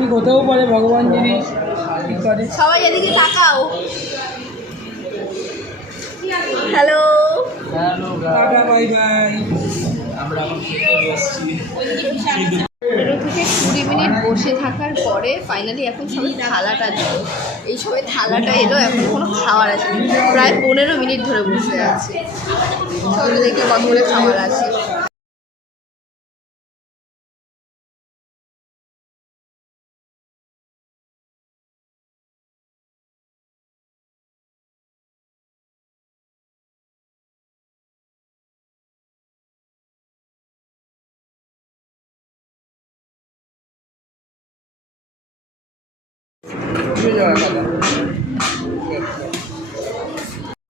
ঠিক হতেও পারে, ভগবান যদি ঠিক করে। সবাই এদিকে তাকাও। Hello tata bye bye. আমরা এখন খেতে বসছি। 15 থেকে 20 মিনিট বসে থাকার পরে ফাইনালি এখন সবাই থালাটা দিল। এই সবাই থালাটা এলো, এখন কোনো খাবার আছে প্রায় 15 মিনিট ধরে বসে আছে। চলো দেখি কতগুলো খাবার আছে।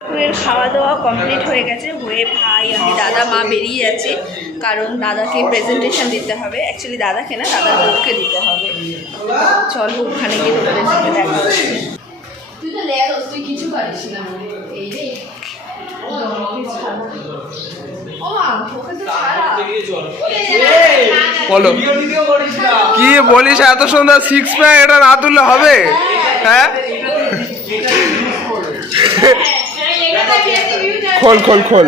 দুপুরের খাওয়া দাওয়া কমপ্লিট হয়ে গেছে, হয়ে ভাই আমি দাদা মা বেরিয়ে যাচ্ছি, কারণ দাদাকে প্রেজেন্টেশন দিতে হবে। অ্যাকচুয়ালি দাদাকে না, দাদার বউকে দিতে হবে। চলো ওখানে গিয়ে তোমাদের সাথে দেখা হচ্ছে। তুই তো লেরোস, তুই কিছু পারিস না। এই রে বলো কি বলিস, এত সুন্দর সিক্স প্যাক, এটা না তুললে হবে? হ্যাঁ খোল খোল খোল।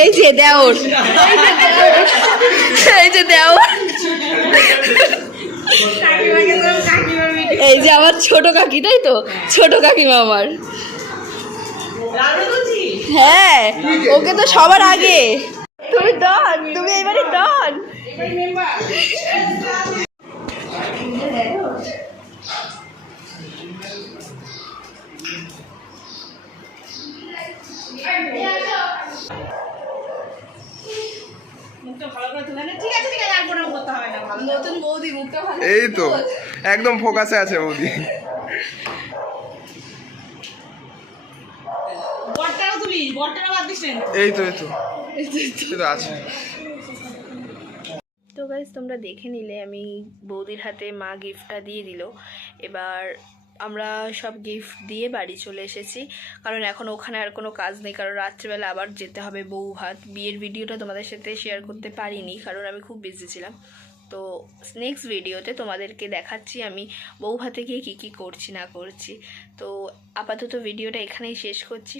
এই যে দেওর, এই যে দেওর, এই যে আমার ছোট কাকি, তাই তো ছোট কাকিমা আমার। হ্যাঁ ওকে তো সবার আগে। তুমি ডন, তুমি এবারে ডন। নতুন বৌদি মুখটা ভালো। এই তো একদম ফোকাসে আছে বৌদি। এই তো আছে। তো গাইস তোমরা দেখে নিলে আমি বৌদির হাতে মা গিফটটা দিয়ে দিল। এবার আমরা সব গিফট দিয়ে বাড়ি চলে এসেছি, কারণ এখন ওখানে আর কোনো কাজ নেই, কারণ রাত্রেবেলা আবার যেতে হবে বউ ভাত। বিয়ের ভিডিওটা তোমাদের সাথে শেয়ার করতে পারিনি, কারণ আমি খুব বিজি ছিলাম। তো নেক্সট ভিডিওতে তোমাদেরকে দেখাচ্ছি আমি বউ ভাতে গিয়ে কী কী করছি না করছি। তো আপাতত ভিডিওটা এখানেই শেষ করছি।